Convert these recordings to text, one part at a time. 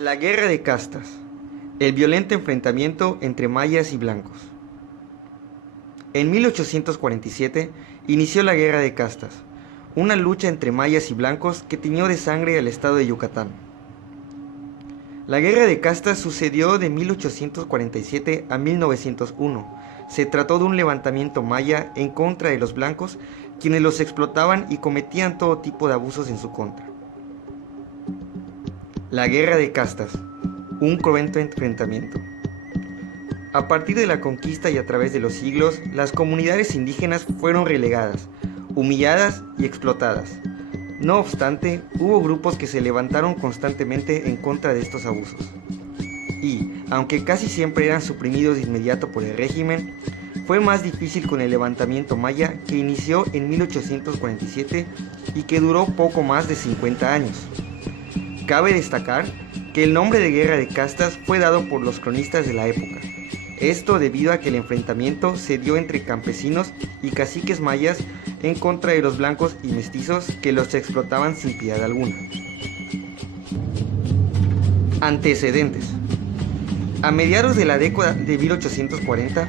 La Guerra de Castas, el violento enfrentamiento entre mayas y blancos. En 1847 inició la Guerra de Castas, una lucha entre mayas y blancos que tiñó de sangre al estado de Yucatán. La Guerra de Castas sucedió de 1847 a 1901. Se trató de un levantamiento maya en contra de los blancos, quienes los explotaban y cometían todo tipo de abusos en su contra. La Guerra de Castas, un cruento enfrentamiento. A partir de la conquista y a través de los siglos, las comunidades indígenas fueron relegadas, humilladas y explotadas. No obstante, hubo grupos que se levantaron constantemente en contra de estos abusos. Y, aunque casi siempre eran suprimidos de inmediato por el régimen, fue más difícil con el levantamiento maya que inició en 1847 y que duró poco más de 50 años. Cabe destacar que el nombre de Guerra de Castas fue dado por los cronistas de la época. Esto debido a que el enfrentamiento se dio entre campesinos y caciques mayas en contra de los blancos y mestizos que los explotaban sin piedad alguna. Antecedentes. A mediados de la década de 1840,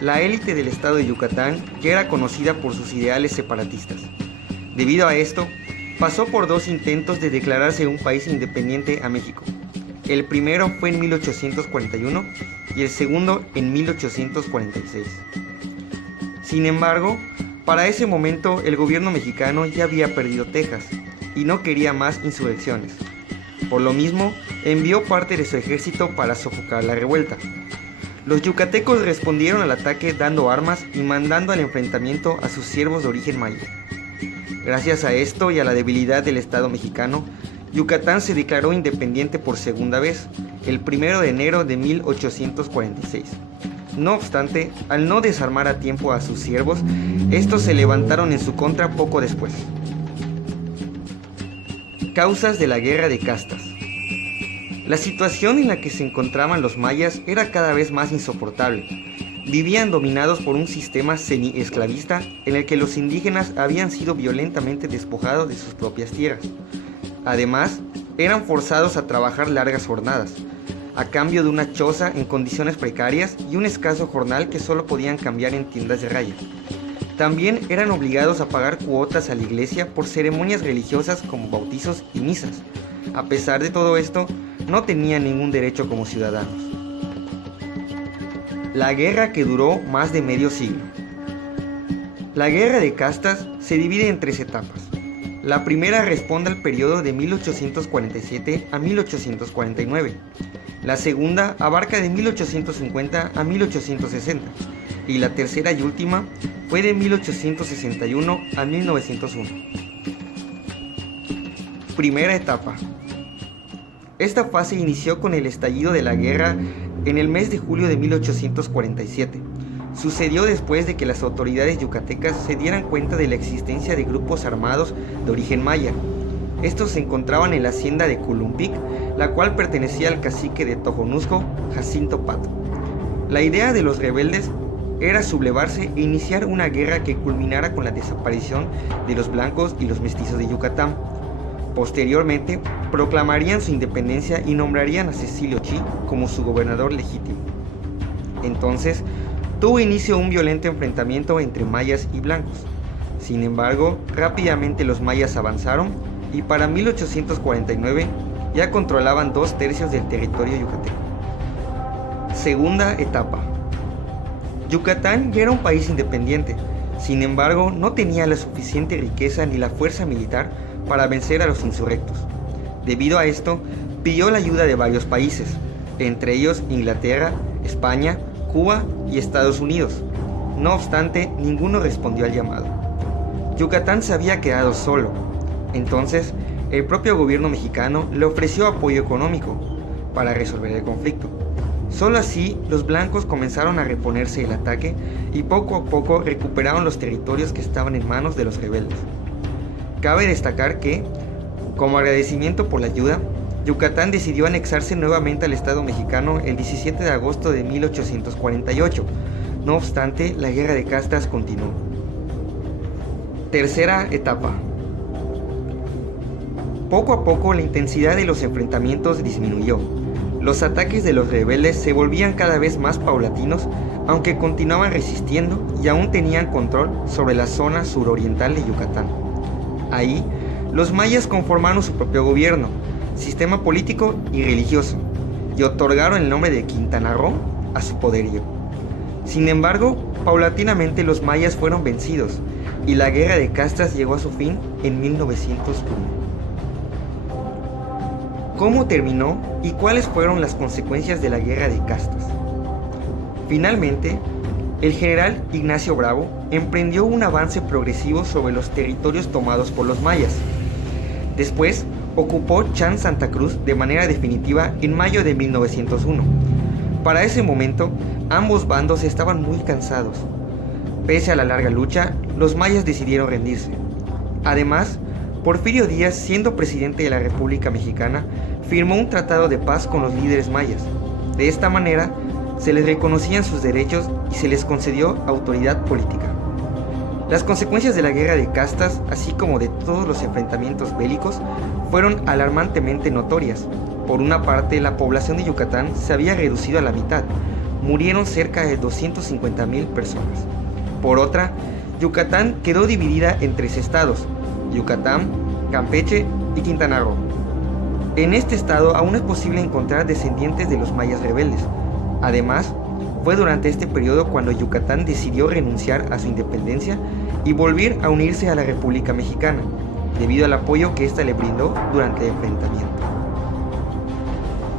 la élite del estado de Yucatán ya era conocida por sus ideales separatistas. Debido a esto, pasó por dos intentos de declararse un país independiente a México. El primero fue en 1841 y el segundo en 1846. Sin embargo, para ese momento el gobierno mexicano ya había perdido Texas y no quería más insurrecciones. Por lo mismo, envió parte de su ejército para sofocar la revuelta. Los yucatecos respondieron al ataque dando armas y mandando al enfrentamiento a sus siervos de origen maya. Gracias a esto y a la debilidad del Estado mexicano, Yucatán se declaró independiente por segunda vez, el 1 de enero de 1846. No obstante, al no desarmar a tiempo a sus siervos, estos se levantaron en su contra poco después. Causas de la Guerra de Castas. La situación en la que se encontraban los mayas era cada vez más insoportable. Vivían dominados por un sistema semi-esclavista en el que los indígenas habían sido violentamente despojados de sus propias tierras. Además, eran forzados a trabajar largas jornadas, a cambio de una choza en condiciones precarias y un escaso jornal que solo podían cambiar en tiendas de raya. También eran obligados a pagar cuotas a la iglesia por ceremonias religiosas como bautizos y misas. A pesar de todo esto, no tenían ningún derecho como ciudadanos. La guerra que duró más de medio siglo. La Guerra de Castas se divide en tres etapas. La primera responde al periodo de 1847 a 1849. La segunda abarca de 1850 a 1860. Y la tercera y última fue de 1861 a 1901. Primera etapa. Esta fase inició con el estallido de la guerra en el mes de julio de 1847. Sucedió después de que las autoridades yucatecas se dieran cuenta de la existencia de grupos armados de origen maya. Estos se encontraban en la hacienda de Culumpic, la cual pertenecía al cacique de Tojonusco, Jacinto Pato. La idea de los rebeldes era sublevarse e iniciar una guerra que culminara con la desaparición de los blancos y los mestizos de Yucatán. Posteriormente, proclamarían su independencia y nombrarían a Cecilio Chi como su gobernador legítimo. Entonces, tuvo inicio un violento enfrentamiento entre mayas y blancos. Sin embargo, rápidamente los mayas avanzaron y para 1849 ya controlaban 2/3 del territorio yucateco. Segunda etapa. Yucatán ya era un país independiente, sin embargo no tenía la suficiente riqueza ni la fuerza militar para vencer a los insurrectos. Debido a esto, pidió la ayuda de varios países, entre ellos Inglaterra, España, Cuba y Estados Unidos. No obstante, ninguno respondió al llamado. Yucatán se había quedado solo. Entonces, el propio gobierno mexicano le ofreció apoyo económico para resolver el conflicto. Solo así, los blancos comenzaron a reponerse del ataque y poco a poco recuperaron los territorios que estaban en manos de los rebeldes. Cabe destacar que, como agradecimiento por la ayuda, Yucatán decidió anexarse nuevamente al Estado mexicano el 17 de agosto de 1848. No obstante, la Guerra de Castas continuó. Tercera etapa. Poco a poco la intensidad de los enfrentamientos disminuyó. Los ataques de los rebeldes se volvían cada vez más paulatinos, aunque continuaban resistiendo y aún tenían control sobre la zona suroriental de Yucatán. Ahí, los mayas conformaron su propio gobierno, sistema político y religioso, y otorgaron el nombre de Quintana Roo a su poderío. Sin embargo, paulatinamente los mayas fueron vencidos, y la guerra de castas llegó a su fin en 1901. ¿Cómo terminó y cuáles fueron las consecuencias de la guerra de castas? Finalmente, el general Ignacio Bravo emprendió un avance progresivo sobre los territorios tomados por los mayas. Después, ocupó Chan Santa Cruz de manera definitiva en mayo de 1901. Para ese momento, ambos bandos estaban muy cansados. Pese a la larga lucha, los mayas decidieron rendirse. Además, Porfirio Díaz, siendo presidente de la República Mexicana, firmó un tratado de paz con los líderes mayas. De esta manera, se les reconocían sus derechos y se les concedió autoridad política. Las consecuencias de la guerra de castas, así como de todos los enfrentamientos bélicos, fueron alarmantemente notorias. Por una parte, la población de Yucatán se había reducido a la mitad. Murieron cerca de 250,000 personas. Por otra, Yucatán quedó dividida en 3 estados: Yucatán, Campeche y Quintana Roo. En este estado aún es posible encontrar descendientes de los mayas rebeldes. Además, fue durante este periodo cuando Yucatán decidió renunciar a su independencia y volver a unirse a la República Mexicana, debido al apoyo que ésta le brindó durante el enfrentamiento.